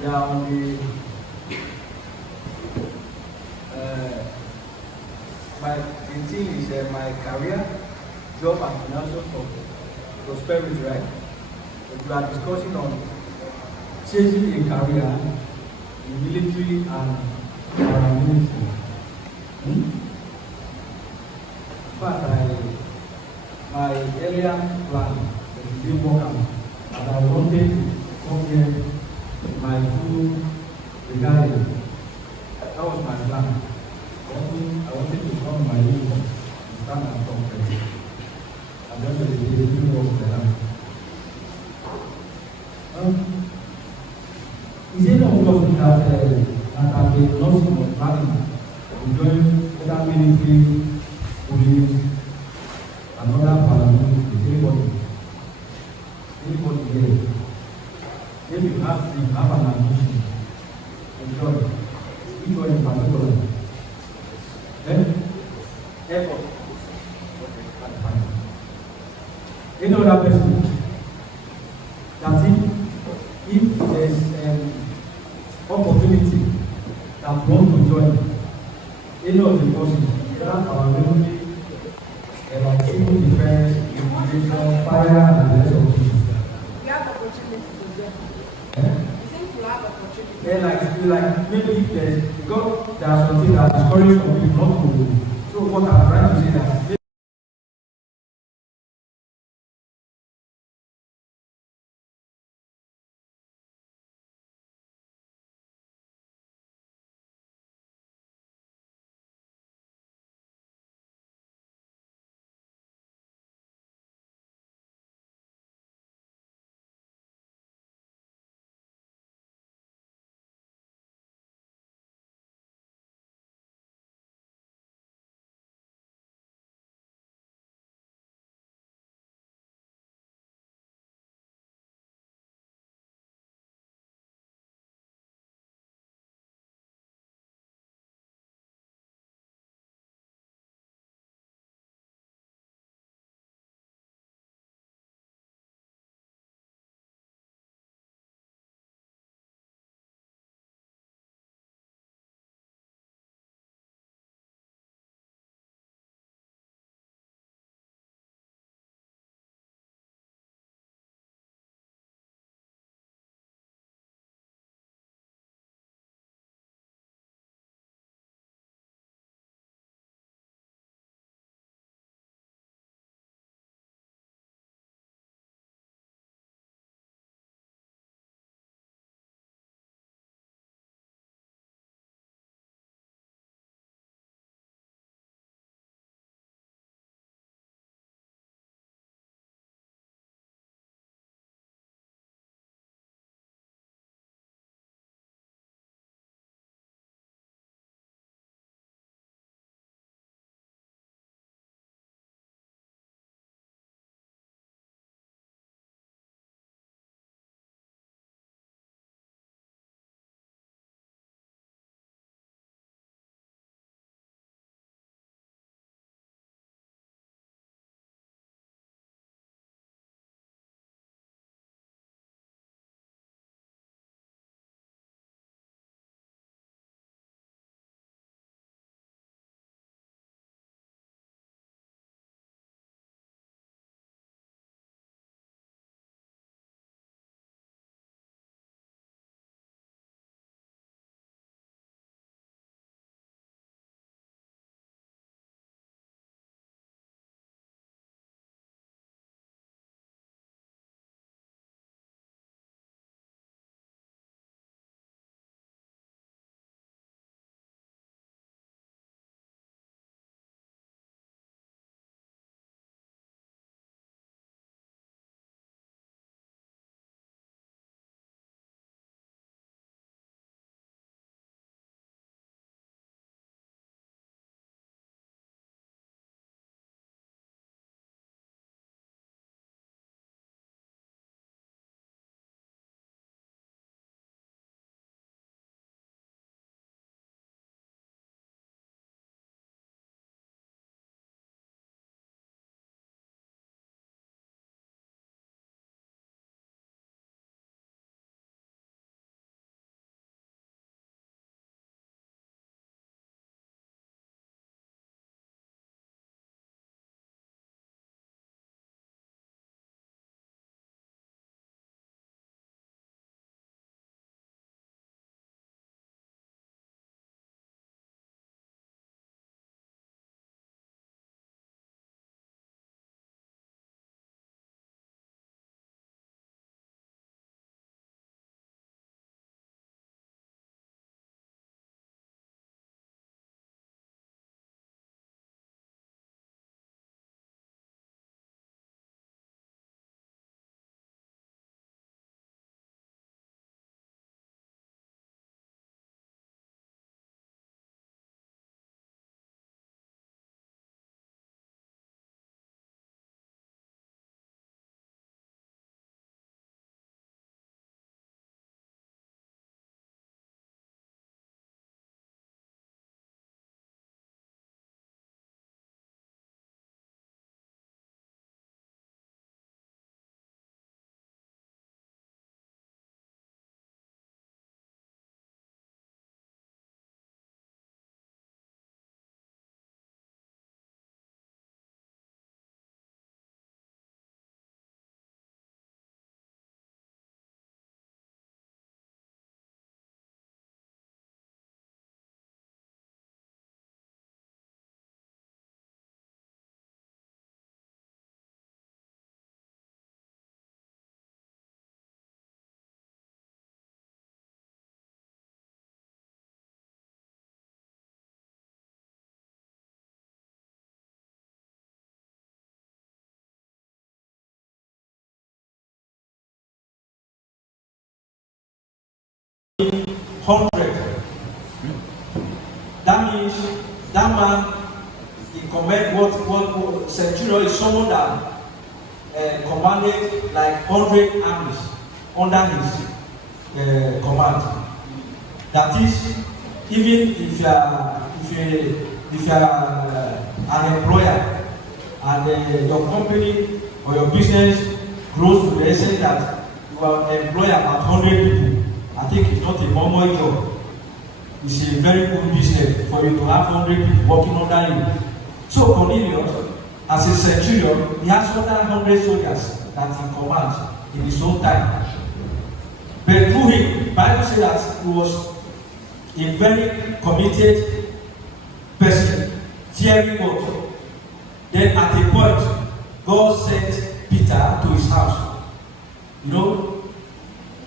Yeah, on uh, the thing is my career, job, and financial prosperity, right? But we are discussing on chasing a career in military and paramilitary. In fact, my earlier plan was to work out, and I wanted to come here my full regarding. That was my plan. I wanted to come my uniform and stand and talk first. And then the didn't work for that. Is it not possible that I've been lost in planning to join other military, police, and other paramilitary? Anybody here? If you have an ambition to join, which one in particular? Effort. Okay, that's fine. Any other person that if there's an opportunity that wants to join any of the forces, whether paramilitary, civil defense, immigration, fire, and the rest of it. You have opportunity to join. You think you have opportunity? Yeah, like maybe if there's because there are some things that discourage some people not to. So what I'm trying to say that 100. That means that man, he command what centurion is someone that commanded like 100 armies under his command. That is, even if you are an employer and your company or your business grows to the extent that you are an employer at 100 people, I think it's not a normal job. It's a very good business for you to have 100 people working under you. So Cornelius, as a centurion, he has other 100 soldiers that he commands in his own time. But through him, the Bible says that he was a very committed person, fearing God. Then at a point, God sent Peter to his house,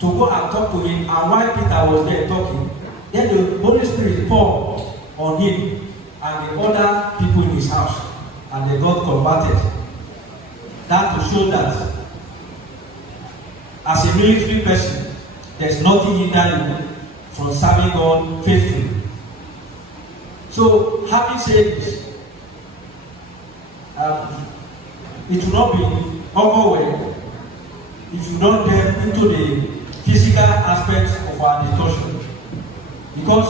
to go and talk to him. And while Peter was there talking, then the Holy Spirit poured on him and the other people in his house, and they got converted. That to show that as a military person, there's nothing hindering you from serving God faithfully. So, having said this, it will not be overwhelmed if you don't delve into the physical aspects of our discussion. Because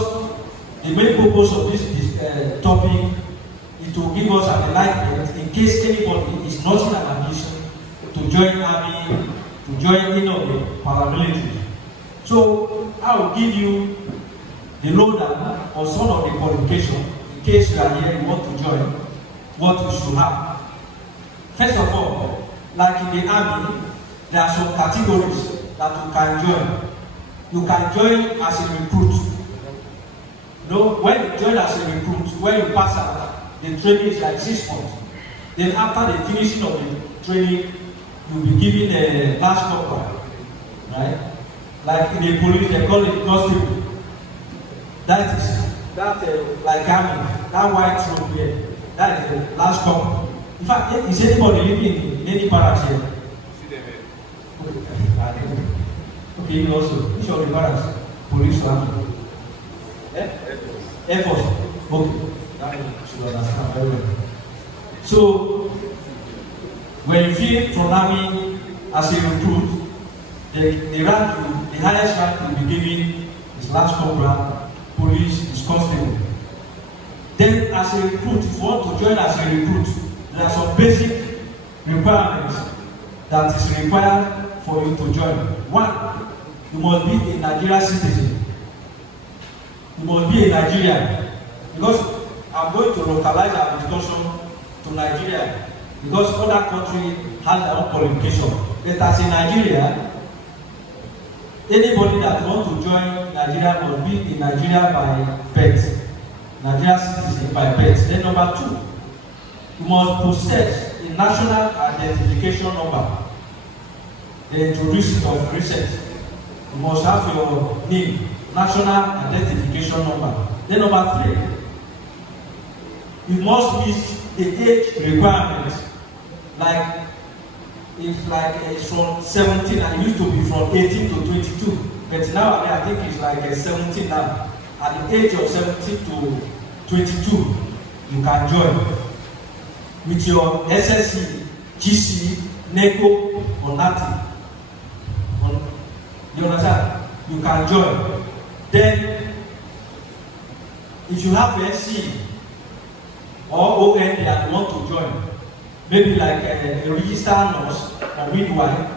the main purpose of this topic is to give us an enlightenment in case anybody is not in an ambition to join army, to join the paramilitary. So I will give you the lowdown or some of the qualifications in case you are here and want to join, what you should have. First of all, like in the army, there are some categories that you can join. You can join as a recruit. When you join as a recruit, when you pass out, the training is like 6 months. Then after the finishing of the training, you'll be given a last corporal, right? Like in the police, they call it constable. That is like army, that white robe here. That is the last corporal. In fact, is anybody living in any barracks here? Okay, you also. Which of the barracks? Police or army? Air Force. Okay. That should understand very well. So, when you feel from army as a recruit, the highest rank will be given is last corporal, police is constable. Then, as a recruit, if you want to join as a recruit, there are some basic requirements that is required for you to join. One, you must be a Nigerian citizen. You must be a Nigerian. Because I'm going to localize our discussion to Nigeria. Because other countries have their own qualification. But as in Nigeria, anybody that wants to join Nigeria must be in Nigeria by birth. Nigerian citizen by birth. Then number 2, you must possess a national identification number. They introduce it of recent. You must have your name, national identification number. Then number 3, you must meet the age requirement. It's from 17 and it used to be from 18 to 22. But now I think it's like 17 now. At the age of 17 to 22, you can join. With your SSC, GC, NECO, or nothing. You understand? You can join. Then, if you have SC or ON that you want to join, maybe like a registered nurse or midwife,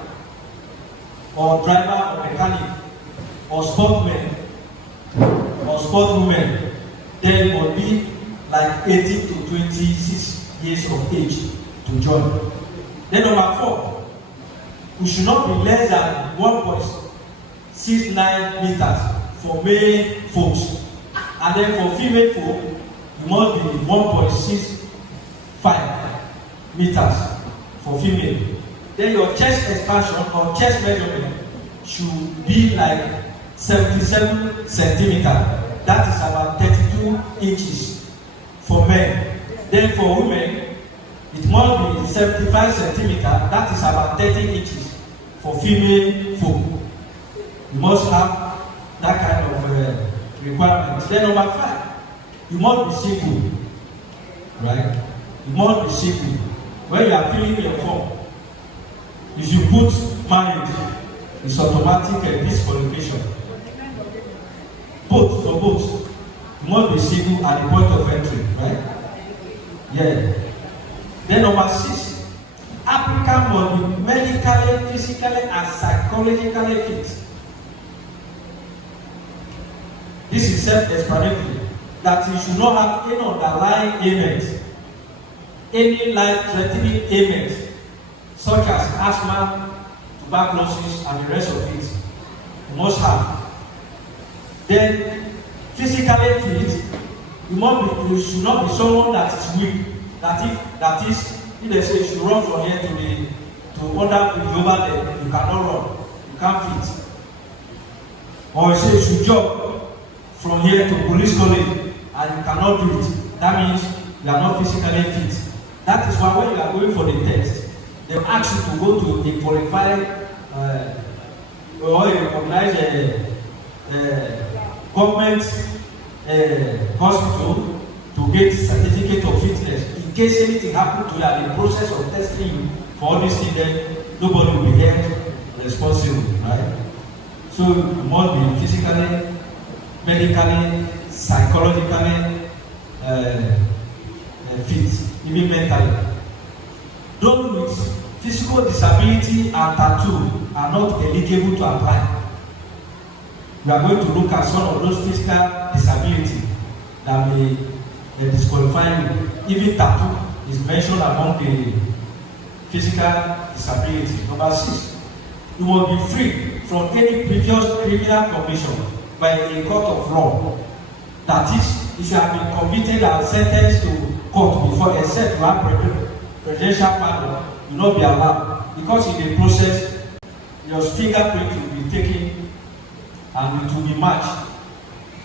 or driver or mechanic, or sportsman, or sportswoman, then it will be like 18 to 26 years of age to join. Then number 4, you should not be less than 1.69 meters for male folks, and then for female folk, you must be 1.65 meters for female. Then your chest expansion or chest measurement should be like 77 centimeters. That is about 32 inches for men. Then for women, it must be 75 centimeters. That is about 30 inches for female folk. You must have that kind of requirement. Then number 5, you must be single, right? You must be single. When you are filling your form, if you put marriage, it's automatic disqualification. Both, for both. You must be single at the point of entry, right? Yeah. Then number 6, applicant must be medically, physically, and psychologically fit. This is self-explanatory, that you should not have any underlying ailment, any life-threatening ailment, such as asthma, tuberculosis, and the rest of it. You must have. Then, physically fit, you should not be someone that is weak. That is, if they say you should run from here to other bridge over there, you cannot run, you can't fit. Or you say you should jump from here to police college and you cannot do it. That means you are not physically fit. That is why when you are going for the test, they ask you to go to a qualified or a recognized government hospital to get certificate of fitness. In case anything happens to you at the process of testing you for all these things, then nobody will be held responsible, right? So you must be physically, medically, psychologically fit, even mentally. Those with physical disability and tattoo are not eligible to apply. We are going to look at some of those physical disabilities that may disqualify you. Even tattoo is mentioned among the physical disability. Number 6, you will be free from any previous criminal conviction by a court of law. That is, if you have been convicted and sentenced to court before, except you have presidential pardon, you will not be allowed. Because in the process, your fingerprint will be taken and it will be matched.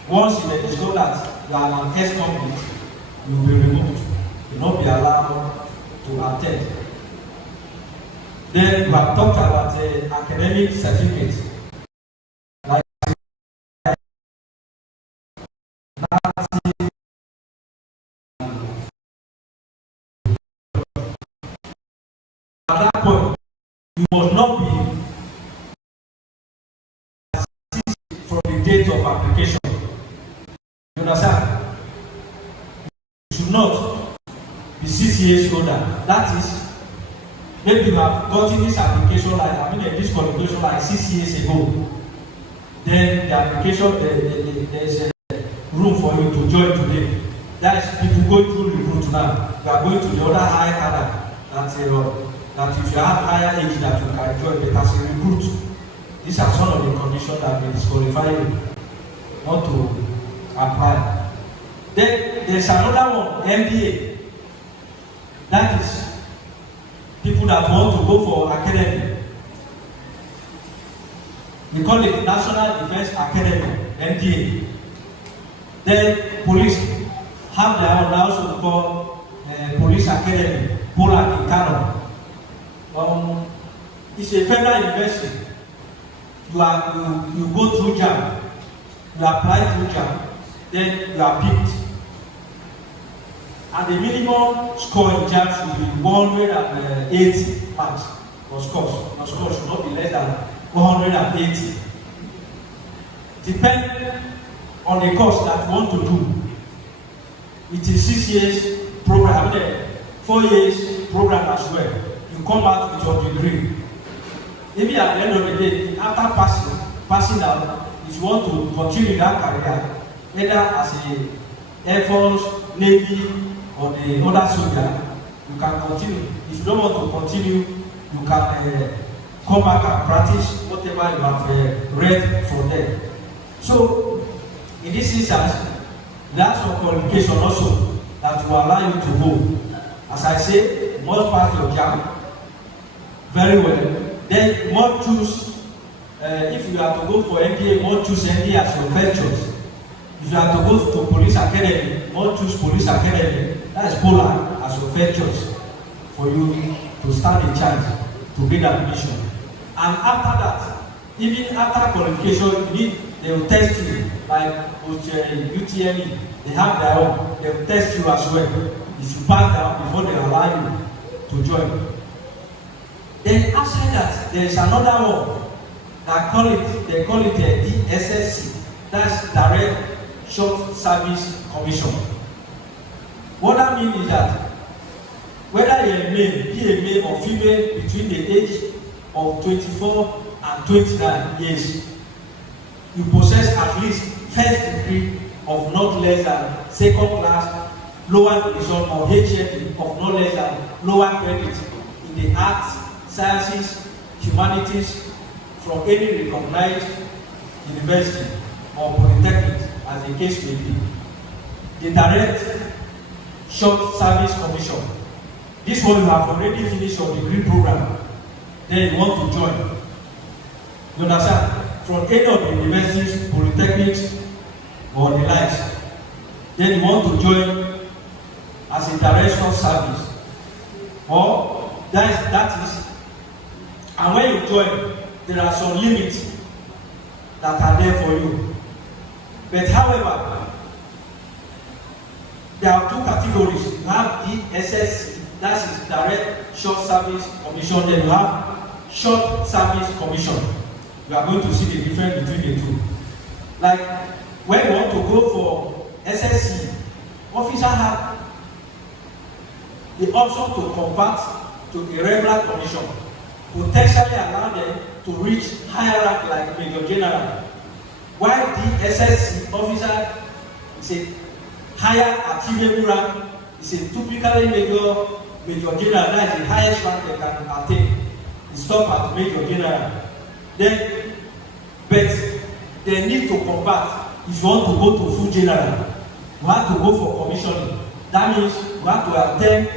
Once you discover that you are an ex-convict, you will be removed. You will not be allowed to attend. Then you have talked about academic certificate. Like at that point, you must not be from the date of application. You understand? You should not be 6 years older. That is, maybe you have gotten this application this qualification like 6 years ago. Then the application, there's a room for you to join today. That is, people go through the route now. You are going to the other higher cadre that if you have higher age that you can join, but as a recruit, these are some of the conditions that may disqualify you not to apply. Then there's another one, MBA. That is people that want to go for academy. We call it National Defense Academy, NDA. Then police have their own, also called Police Academy, Poland in Kano. It's a federal university. You go through JAM, you apply through JAM, then you are picked. And the minimum score in JAM should be 180 marks for scores. Your score should not be less than 180. Depending on the course that you want to do. It is 6 years program, 4 years program as well. You come out with your degree. Maybe at the end of the day, after passing out, if you want to continue that career, either as a Air Force, Navy, or the other soldier, you can continue. If you don't want to continue, you can come back and practice whatever you have read from there. So, in this instance, there's some qualification also that will allow you to go. As I say, you must pass your JAM very well. Then you must choose, if you are to go for MBA, you must choose MBA as your first choice. If you are to go to Police Academy, you must choose Police Academy, that is Poland, as your first choice for you to stand a chance to get admission. And after that, even after qualification, you need they will test you, like with UTME, they have their own, they will test you as well. If you pass down before they allow you to join. Then outside that, there is another one that they call it a DSSC, that's Direct Short Service Commission. What that means is that whether you're a male, be a male or female between the age of 24 and 29 years, you possess at least first degree of not less than second class, lower division or HND of no less than lower credit in the arts, sciences, humanities from any recognized university or polytechnic, as the case may be. The Direct Short Service Commission. This one you have already finished your degree program, then you want to join. You understand? From any of the universities, polytechnics, or the likes. Then you want to join as a direct short service. Or that is, and when you join, there are some limits that are there for you. But however, there are two categories. You have DSSC, that is Direct Short Service Commission, then you have Short Service Commission. You are going to see the difference between the two. Like when you want to go for SSC, officers have the option to convert to a regular commission, potentially allow them to reach higher rank like Major General. While the SSC officer is a higher achievable rank, is a typically Major General, that is the highest rank they can attain. It stops at Major General. Then, but they need to convert. If you want to go to full general, you have to go for commissioning. That means you have to attend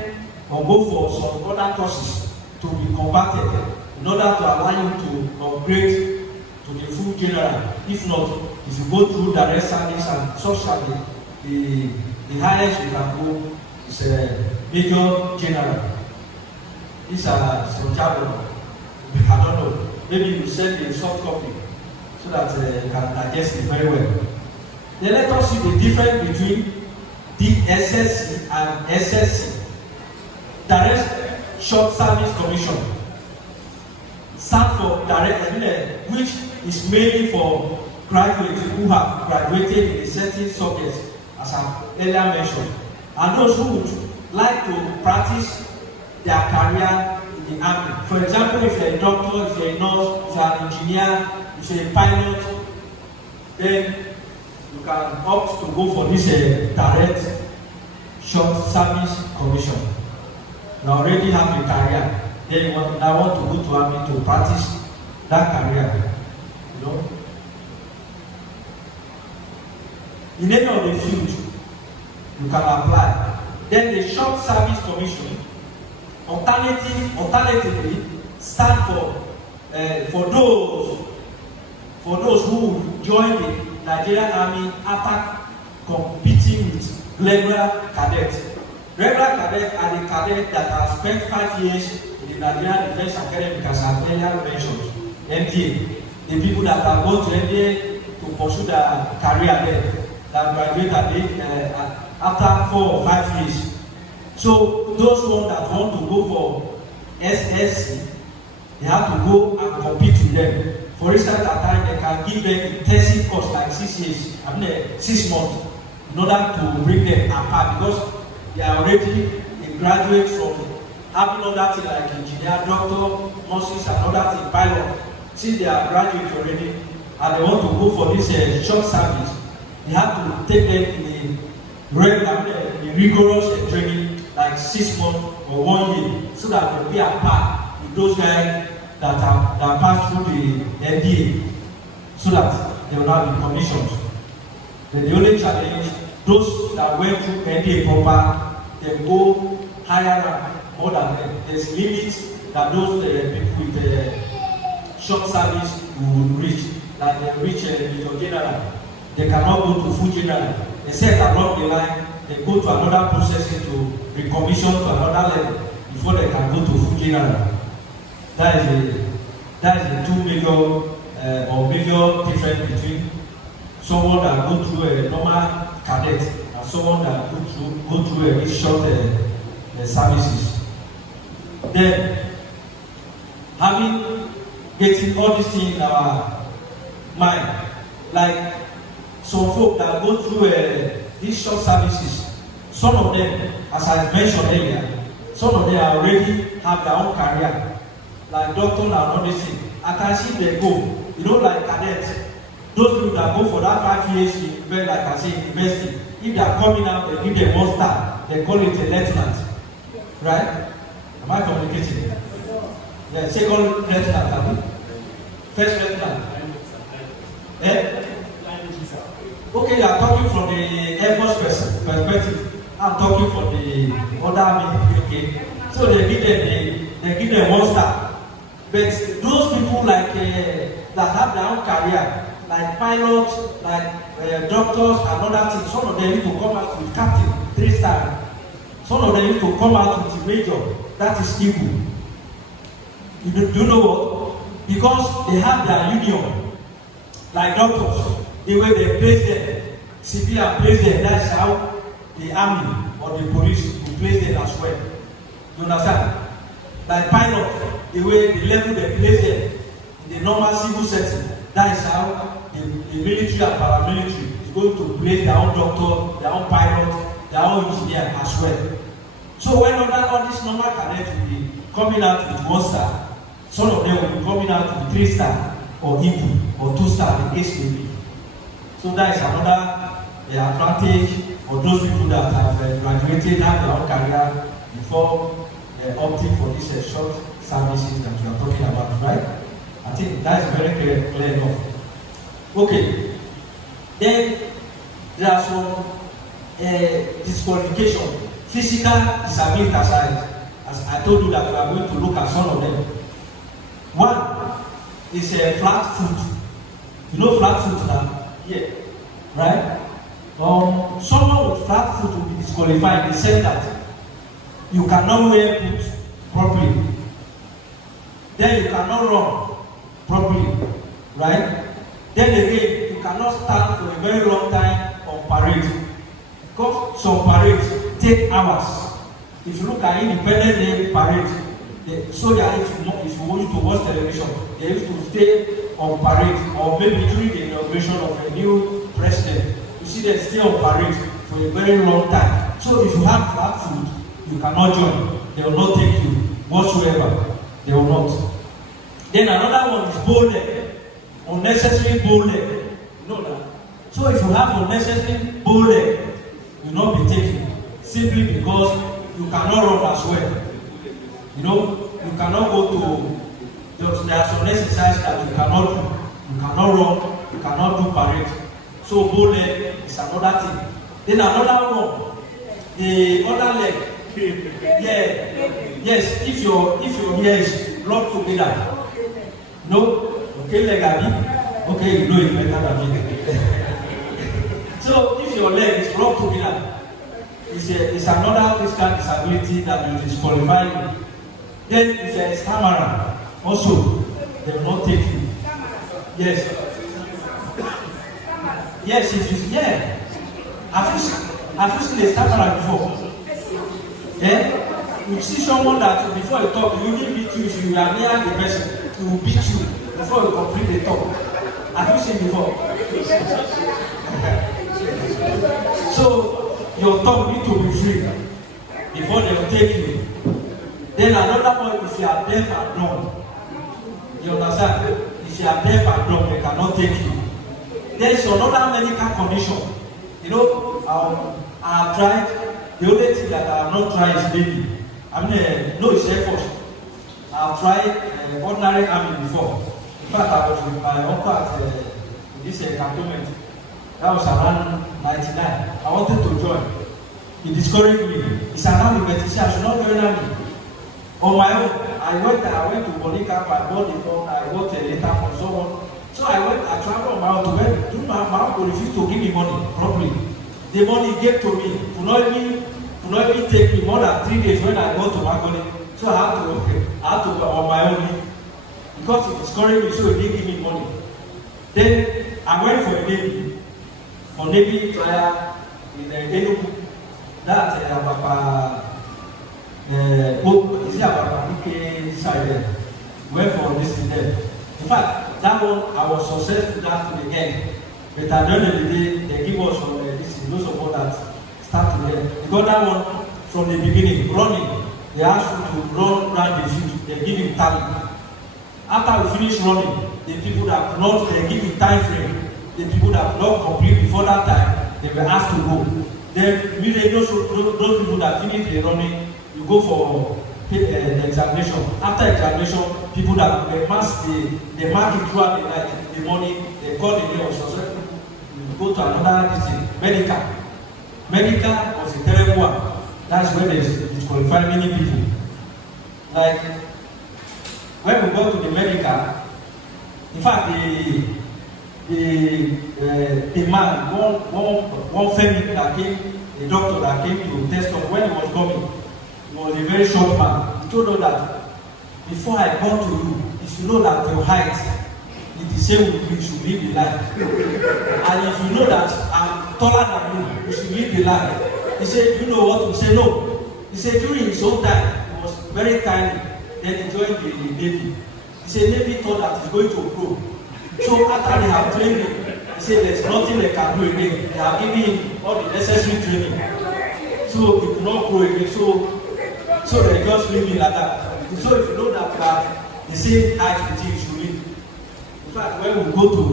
or go for some other courses to be converted in order to allow you to upgrade to the full general. If not, if you go through direct service and social, the highest you can go is a Major General. These are some jargon. I don't know. Maybe you send me a soft copy so that you can digest it very well. Then let us see the difference between DSSC and SSC. Direct Short Service Commission stands for direct, which is mainly for graduates who have graduated in a certain subject, as I earlier mentioned, and those who would like to practice their career in the army. For example, if you're a doctor, if you're a nurse, if you're an engineer, if you're a pilot, then you can opt to go for this Direct Short Service Commission. You already have a career, then you want to go to army to practice that career. You know? In any of the field, you can apply. Then the Short Service Commission alternatively stand for those who join the Nigerian Army after competing with regular cadets. Regular cadets are the cadets that have spent 5 years in the Nigerian Defense Academy, as I earlier mentioned, NDA. The people that have gone to NDA to pursue their career there, that graduate after 4 or 5 years. So those ones that want to go for SSC, they have to go and compete with them. For instance, at times they can give them intensive course like 6 years, 6 months, in order to bring them apart, because they are already a graduate from having other things like engineer, doctor, nurses, and other things, pilot. Since they are graduates already and they want to go for this short service, they have to take them in a regular, rigorous training like 6 months or 1 year, so that they'll be apart with those guys that pass through the NDA, so that they will not be commissioned. Then the only challenge, those that went through NDA proper, they go higher rank, more than them. There's limits that those people with short service will reach, like they reach Major General. They cannot go to full general, except along the line, they go to another processing to recommission to another level before they can go to full general. That is the two major difference between someone that go through a normal cadet and someone that go through a short services. Then getting all these things in our mind, like some folk that go through these short services, some of them, as I mentioned earlier, some of them already have their own career, like doctor and all these things. I can see they go, like cadets, those people that go for that 5 years in like I say, university, if they are coming out, they give them 1 star, they call it a lieutenant, right? Am I communicating? Yeah, second lieutenant, first lieutenant. Okay, you are talking from the Air Force perspective. I'm talking from the other army. Okay, so they give them 1 star. But those people like that have their own career, like pilots, like doctors and other things, some of them need to come out with captain, 3 star. Some of them need to come out with major. That is evil. Do you know what? Because they have their union, like doctors, the way they place them, civilian place them, that's how the army or the police will place them as well. You understand? Like pilot, the way the level they place them in the normal civil setting, that is how the military and paramilitary is going to place their own doctor, their own pilot, their own engineer as well. So when all these normal cadets will be coming out with 1 star, some of them will be coming out with 3 star or even or 2 star, the case may be. So that is another advantage for those people that have graduated, have their own career before opting for these short services that you are talking about, right? I think that is very clear enough. Okay. Then there are some disqualification, physical disability aside. As I told you that we are going to look at some of them. One is a flat foot. You know flat foot now? Yeah. Right? Someone with flat foot will be disqualified. They said that you cannot wear boots properly. Then you cannot run properly. Right? Then again, you cannot stand for a very long time on parade. Because some parades take hours. If you look at Independence Day parade, the soldier, if you want to watch television, they used to stay on parade, or maybe during the inauguration of a new president. You see them stay on parade for a very long time. So if you have flat foot, you cannot join. They will not take you whatsoever. They will not. Then another one is bow leg. Unnecessary bow leg. You know that? So if you have unnecessary bow leg, you will not be taken. Simply because you cannot run as well. You know, you cannot go to, there are some exercises that you cannot do. You cannot run, you cannot do parade. So bow leg is another thing. Then another one, the other leg. Yes, if your hair is locked together. No? Okay, leg abi? Okay, you know it better than me. So if your leg is locked together, it's another physical disability that will disqualify you. Then if there is stammerer, also they will not take you. Yes. Yes, if you have you seen a stammerer before? Yeah? You see someone that before you talk, you will beat you if you are near the person, he will beat you before you complete the talk. Have you seen before? So your tongue need to be free before they will take you. Then another one, if you are deaf and dumb, you understand? If you are deaf and dumb, they cannot take you. There is another medical condition. You know, I have tried. The only thing that I have not tried is Navy. No, it's Air Force. I have tried ordinary army before. In fact, I was with my uncle at this cantonment. That was around 99. I wanted to join. He discouraged me. He said, I should not join army. On my own, I went to Monica, I bought the phone, I got a letter from someone. So I traveled on my own to where my uncle refused to give me money properly. The money he gave to me could not even take me more than 3 days when I got to Magoni. So I had to go on my own leave. Because he discouraged me, so he didn't give me money. Then I went for the Navy. for Navy trial in Ademu. That is about PK side there. Went for this in there. In fact, that one I was successful that to the end. But at the end of the day, they give us from this no support that start to them. Because that one from the beginning, running, they ask you to run around the field, they give you time. After we finish running, the people that not they give you time frame. The people that not complete before that time, they were asked to go. Then immediately those people that finish the running, you go for the examination. After examination, people that they mark it throughout the night, the morning, they call the day of success. You go to another district, medical. Medical was a terrible one. That's where they disqualify many people. Like when we go to the medical, in fact the man, one family that came, the doctor that came to test us when he was coming, he was a very short man. He told us that before I come to you, if you know that your height is the same with you, you should leave the line. And if you know that I'm taller than you, you should leave the line. He said, you know what? We say no. He said during his own time, he was very tiny. Then he joined the Navy. He said Navy thought that he's going to grow. So after they have trained him, he said there's nothing they can do again. They are giving him all the necessary training. So he could not grow again. So they just leave him like that. So if you know that the same height with you, you should leave. In fact, when we go to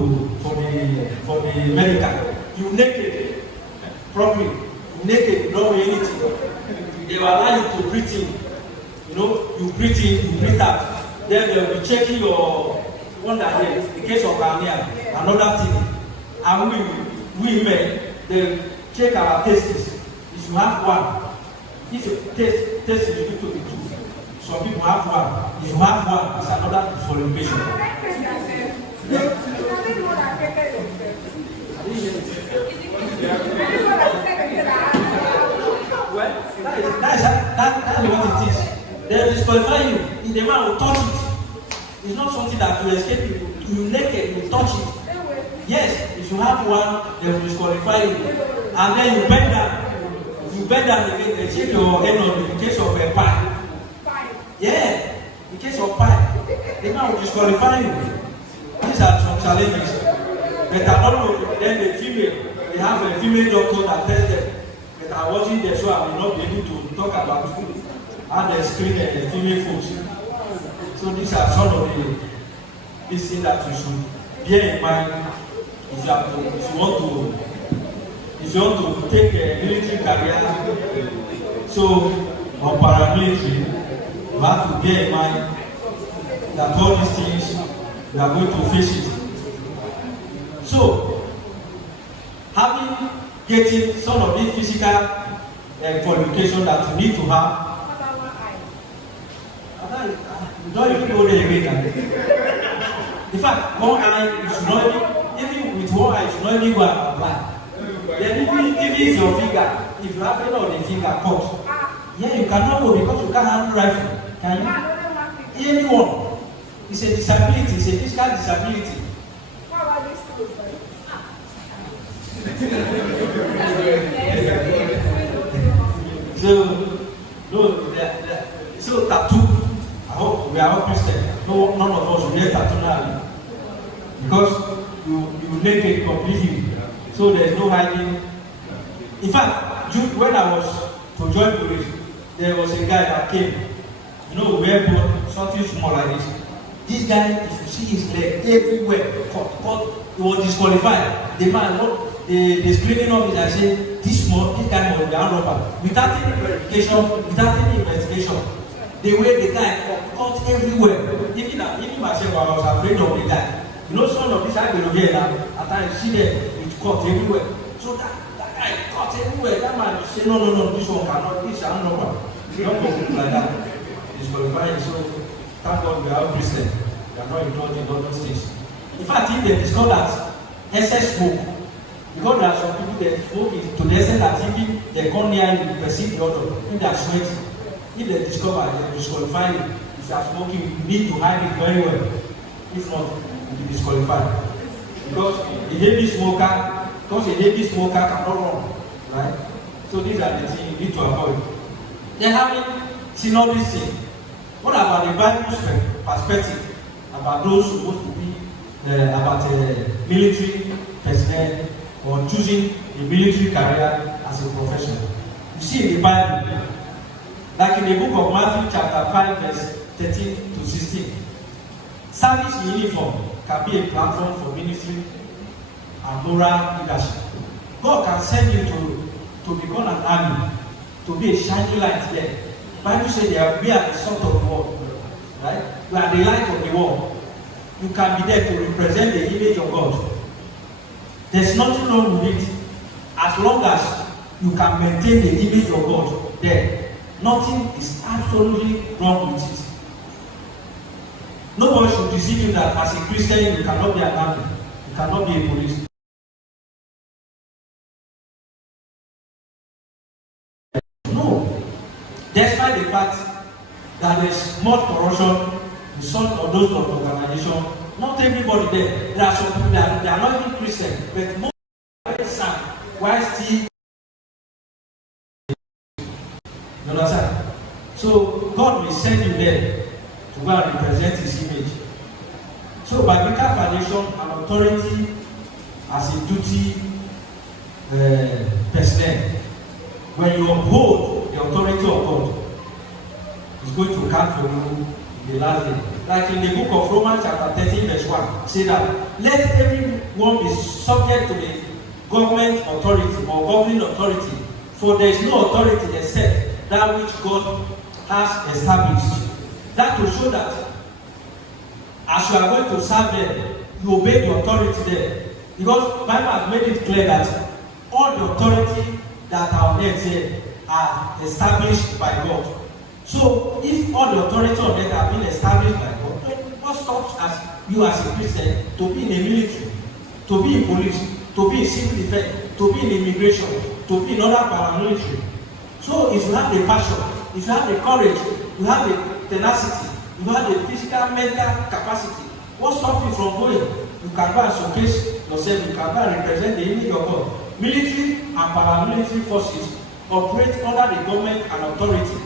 for the medical, you naked properly. Naked, you don't wear anything. They will allow you to breathe in. You know, you breathe in, you breathe out. Then they will be checking your wonder here, in case of hernia, another thing. And we men, they check our testes. If you have one, if you test is equal to the two. Some people have one. If you have one, it's another disqualification. Well, that's what it is. They disqualify you. If the man will touch it, it's not something that you escape. You naked, you touch it. Yes, if you have one, they will disqualify you. And then you bend down. You bend down again, they check your head on in case of a pie. Yeah, in case of pie, the man will disqualify you. These are some challenges. But I don't know, then the female, they have a female doctor that tells them. But I wasn't there, so I will not be able to talk about food. And they screen the female folks. So these are some of these things that you should bear in mind if you want to take a military career. So on paramilitary, you have to bear in mind that all these things you are going to face it. So getting some of these physical qualifications that you need to have. You don't even go there again. In fact, one eye, you should not even with one eye, you should not even go and apply. Then even if your finger, if you have any of the finger cut, yeah, you cannot go because you can't handle rifle. Can you? Anyone. It's a disability, it's a physical disability. So tattoo. I hope we are all Christian. No, none of us will get tattoo now. Because you naked completely. So there's no hiding. In fact, when I was to join police, there was a guy that came. You know, we wear something small like this. This guy, if you see his leg everywhere, cut, he was disqualified. The man, the screening officer said, this guy must be a robber. Without any verification, without any investigation. The way the guy cut everywhere. Even myself, I was afraid of the guy. You know, some of this I will hear now. At times, see them, it's cut everywhere. So that guy cut everywhere. That man will say, no, this one cannot, this is a robber. You don't go like that. Disqualified. So, thank God we are Christian. We are not indulged in all those things. In fact, if they discover that excess smoke, because there are some people that smoke is to the extent that even they come near you, perceive the odor, if they are sweating. If they discover, they disqualify you. If you are smoking, you need to hide it very well. If not, you will be disqualified. Because the heavy smoker because a heavy smoker cannot run, right? So these are the things you need to avoid. Then having seen all these things, what about the Bible's perspective about those supposed to be about military personnel or choosing a military career as a profession? You see in the Bible, like in the book of Matthew chapter 5 verse 13 to 16, service in uniform can be a platform for ministry and moral leadership. God can send you to become an army, to be a shining light there. The Bible says we are the salt of the world, right? We are the light of the world. You can be there to represent the image of God. There's nothing wrong with it, as long as you can maintain the image of God there. Nothing is absolutely wrong with it. Nobody should deceive you that as a Christian you cannot be an army, you cannot be a police. No. Despite the fact that there's much corruption in some of those organizations, not everybody there. There are some people that they are not even Christian, but most are very sad. Why still? You understand? So God will send you there to go and represent His image. So biblical foundation and authority as a duty personnel. When you uphold the authority of God, it's going to count for you in the last day. Like in the book of Romans chapter 13 verse 1, say that let everyone be subject to the government authority or governing authority, for there is no authority except that which God has established. That will show that as you are going to serve them, you obey the authority there. Because the Bible has made it clear that all the authority that are on earth here are established by God. So if all the authority on earth have been established by God, then what stops you as a Christian to be in the military, to be in police, to be in civil defense, to be in immigration, to be in other paramilitary? So if you have the passion, if you have the courage, you have the tenacity, you have the physical, mental capacity, what stops you from going? You can go and showcase yourself, you can go and represent the image of God. Military and paramilitary forces operate under the government and authority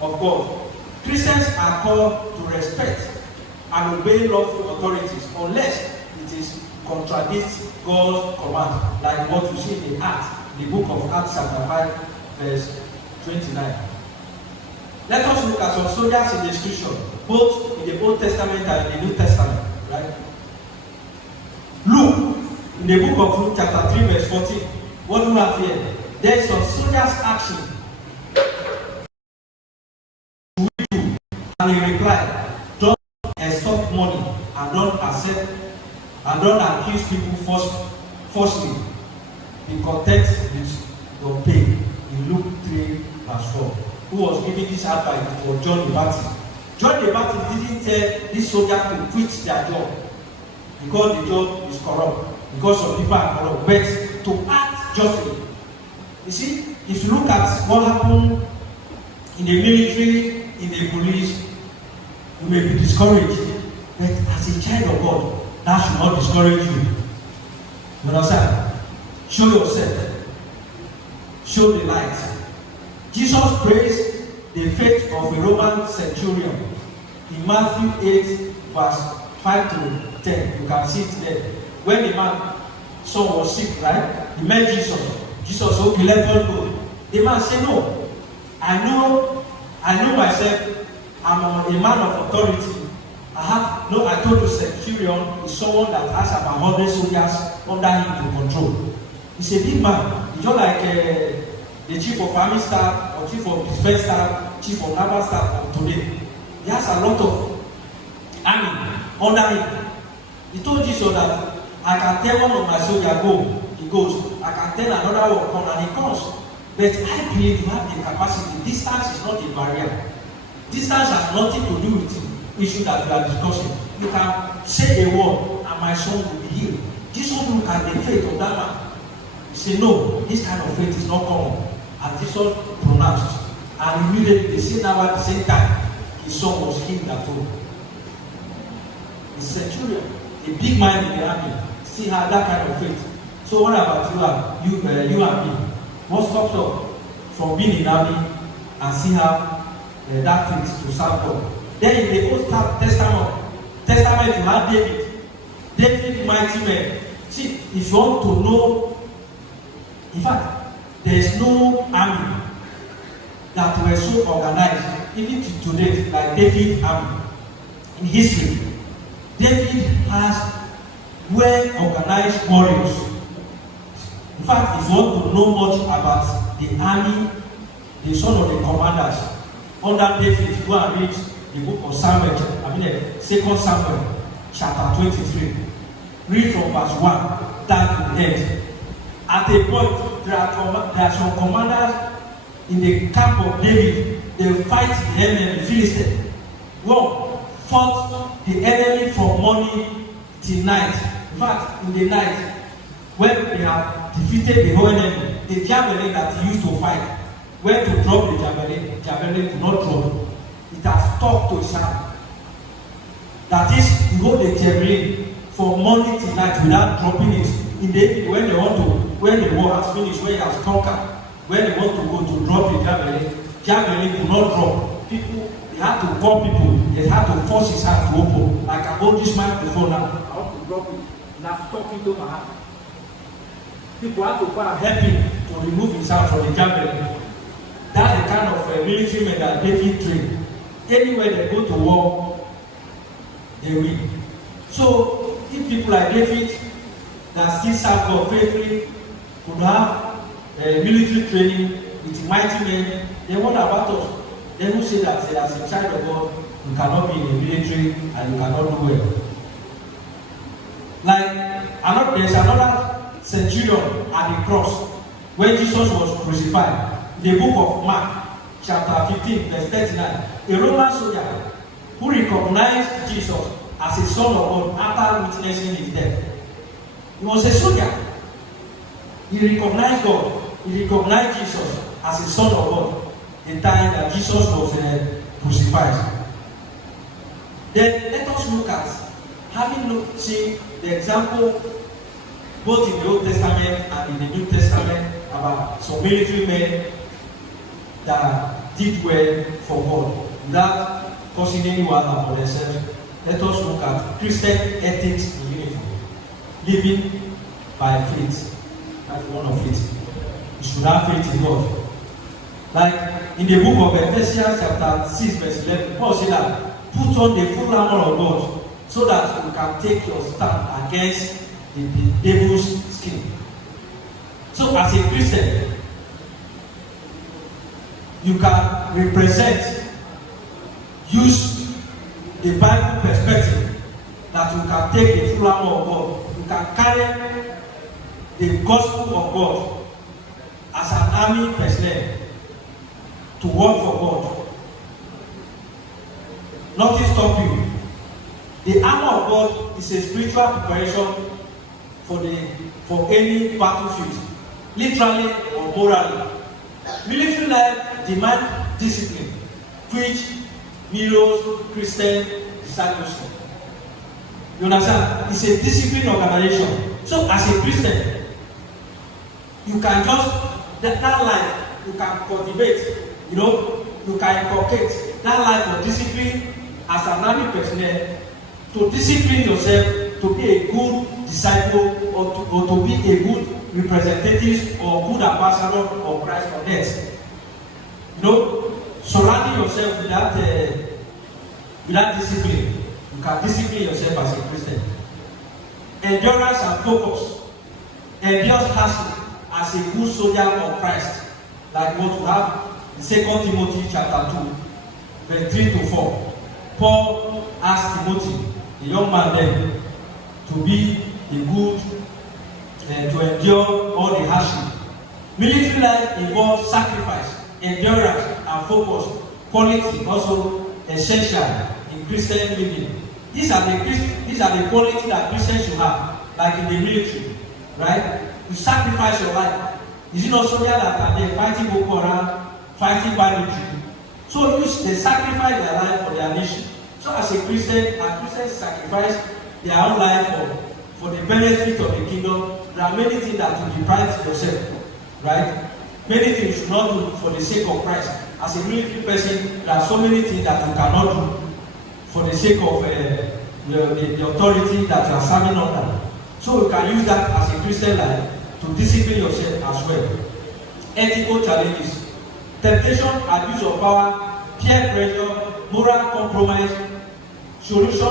of God. Christians are called to respect and obey lawful authorities unless it is contradicts God's command, like what you see in Acts, the book of Acts chapter 5 verse 29. Let us look at some soldiers in the scripture, both in the Old Testament and in the New Testament. Right? Luke, in the book of Luke chapter 3 verse 14, what do we have here? There is some soldiers action. And he replied, don't extort money and don't accept and don't accuse people falsely. Be content with your pay. In Luke 3 verse 4. Who was giving this advice for John the Baptist? John the Baptist didn't tell this soldier to quit their job because the job is corrupt, because some people are corrupt, but to act justly. You see, if you look at what happened in the military, in the police, you may be discouraged, but as a child of God, that should not discourage you. You understand? Show yourself. Show the light. Jesus praised the faith of a Roman centurion in Matthew 8 verse 5 to 10. You can see it there. When the man son was sick, right? He met Jesus. Jesus, okay, let God go. The man said, no. I know myself. I'm a man of authority. I told you centurion is someone that has about 100 soldiers under him to control. He's a big man. He's not like the chief of army staff or chief of defense staff, chief of naval staff of today. He has a lot of army under him. He told Jesus that I can tell one of my soldiers go, he goes. I can tell another one come and he comes. But I believe you have the capacity. Distance is not a barrier. Distance has nothing to do with the issue that we are discussing. You can say a word and my son will be healed. Jesus look at the faith of that man. He said, no, this kind of faith is not common. And Jesus pronounced. And immediately they said now at the same time, his son was healed at home. The centurion, a big man in the army, still had that kind of faith. So what about you and me? What stops us from being in army and still have that faith to serve God? Then in the Old Testament you have David mighty man. See, if you want to know, in fact, there is no army that were so organized, even to today, like David army. In history, David has well-organized warriors. In fact, if you want to know much about the army, the son of the commanders, under David, go and read the book of Samuel, 2 Samuel, chapter 23. Read from verse 1 down to the end. At a point, there are some commanders in the camp of David. They fight the enemy, the Philistines. One fought the enemy from morning till night. In fact, in the night, when they have defeated the whole enemy, the javelin that he used to fight, when to drop the javelin could not drop. It has stuck to his hand. That is, you hold the javelin from morning till night without dropping it. In the evening, when the war has finished, when he has conquered, when they want to go to drop the javelin could not drop. People, they had to call people, they had to force his hand to open. Like I hold this microphone now, I want to drop it, and I've stuck it to my hand. People had to go and help him to remove his hand from the javelin. That's the kind of military men that David trained. Anywhere they go to war, they win. So, if people like David that still serve God faithfully could have military training with mighty men, then what about us? They will say that as a child of God, you cannot be in the military and you cannot do well. Like, there's another centurion at the cross when Jesus was crucified. In the book of Mark, chapter 15, verse 39, a Roman soldier who recognized Jesus as a son of God after witnessing his death. He was a soldier. He recognized God. He recognized Jesus as a son of God the time that Jesus was crucified. Then let us look at, seen the example both in the Old Testament and in the New Testament about some military men that did well for God without causing any wahala for themselves. Let us look at Christian ethics in uniform. Living by faith. That's one of it. You should have faith in God. Like in the book of Ephesians chapter 6 verse 11, Paul said that put on the full armor of God so that you can take your stand against the devil's scheme. So as a Christian, you can use the Bible perspective that you can take the full armor of God. You can carry the gospel of God as an army personnel to work for God. Nothing stop you. The armor of God is a spiritual preparation for any battlefield, literally or morally. Military life demands discipline, which mirrors Christian discipleship. You understand? It's a discipline organization. So as a Christian, you can that life you can cultivate, you can inculcate that life of discipline as an army personnel to discipline yourself to be a good disciple or to be a good representative or good ambassador of Christ on earth. Surrounding yourself without discipline, you can discipline yourself as a Christian. Endurance and focus. Endurance as a good soldier of Christ, like what we have in 2 Timothy chapter 2, verse 3 to 4. Paul asked Timothy, the young man then, to be a good, to endure all the hardship. Military life involves sacrifice, endurance, and focus. Quality also essential in Christian living. These are the qualities that Christians should have, like in the military, right? You sacrifice your life. Is it not soldiers that are there fighting Boko Haram, fighting banditry? So they sacrifice their life for their nation. So as a Christian, Christians sacrifice their own life for the benefit of the kingdom there are many things that you deprive yourself, right? Many things you should not do for the sake of Christ. As a military person, there are so many things that you cannot do for the sake of the authority that you are serving under. So you can use that as a Christian life to discipline yourself as well. Ethical challenges, temptation, abuse of power, peer pressure, moral compromise. Solution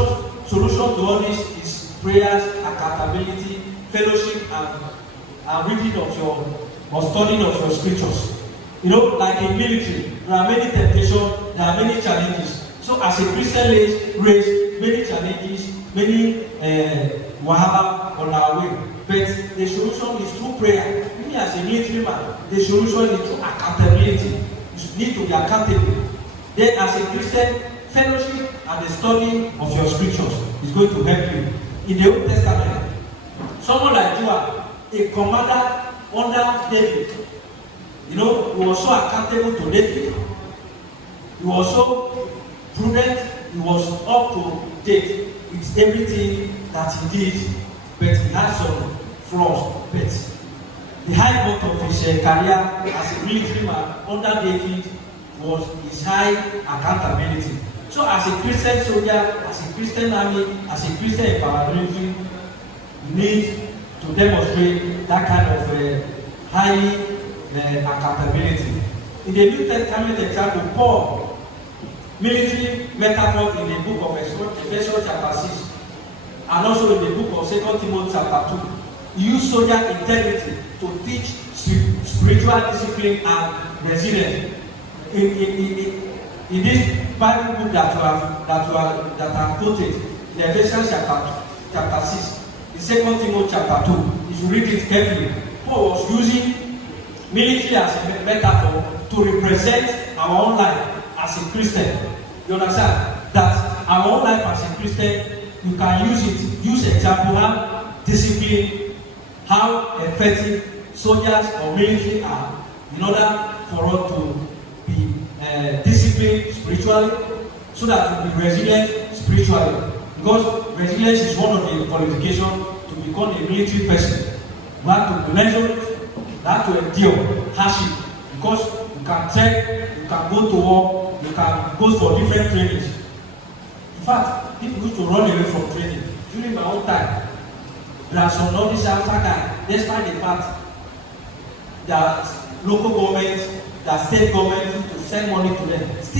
to all this is prayers, accountability, fellowship, and reading of your or studying of your scriptures. You know, like in military, there are many temptations, there are many challenges. So as a Christian race, many challenges, many wahala on our way. But the solution is through prayer. Me as a military man, the solution is through accountability. You need to be accountable. Then as a Christian, fellowship and the study of your scriptures is going to help you. In the Old Testament, someone like Joab, a commander under David, you know, he was so accountable to David. He was so prudent. He was up to date with everything that he did, but he had some flaws. But the high point of his career as a military man under David was his high accountability. So as a Christian soldier, as a Christian army, as a Christian paramilitary, you need to demonstrate that kind of high accountability. In the New Testament example, Paul, military metaphor in the book of Ephesians chapter 6, and also in the book of 2 Timothy chapter 2, he used soldier integrity to teach spiritual discipline and resilience. In this Bible book that I have quoted, in Ephesians chapter 6, in 2 Timothy chapter 2, if you read it carefully, Paul was using military as a metaphor to represent our own life as a Christian. You understand? That our own life as a Christian, you can use example how discipline, how effective soldiers or military are in order for us to be disciplined spiritually, so that we be resilient spiritually. Because resilience is one of the qualifications to become a military person. You have to measure it, you have to endure hardship. Because you can trek, you can go to war, you can go for different trainings. In fact, people used to run away from training. During my own time, there are some officers that, despite the fact that local government, that state government to send money to them, still